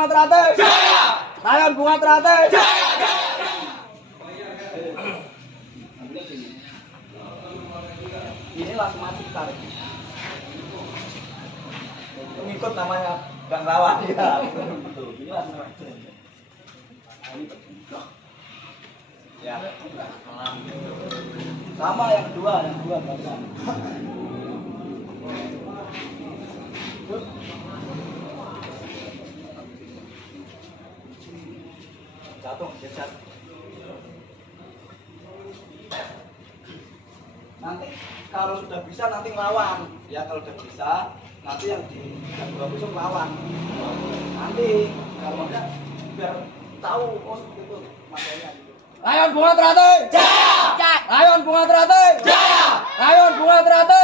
Bunga Teratai. Jaya. Rayon Bunga Teratai. Jaya. Ini langsung mati tarik. Pengikut namanya Bang Rawan ya. Ini langsung mati. Ya. Sama yang kedua barusan. Jatuh, geser. Nanti kalau sudah bisa nanti ngelawan. Ya kalau sudah bisa nanti yang di dua busuk ngelawan. Nanti kalau enggak biar tahu oh itu materinya gitu. Rayon Bunga Teratai. Jaya. Rayon Bunga Teratai. Jaya. Rayon Bunga Teratai.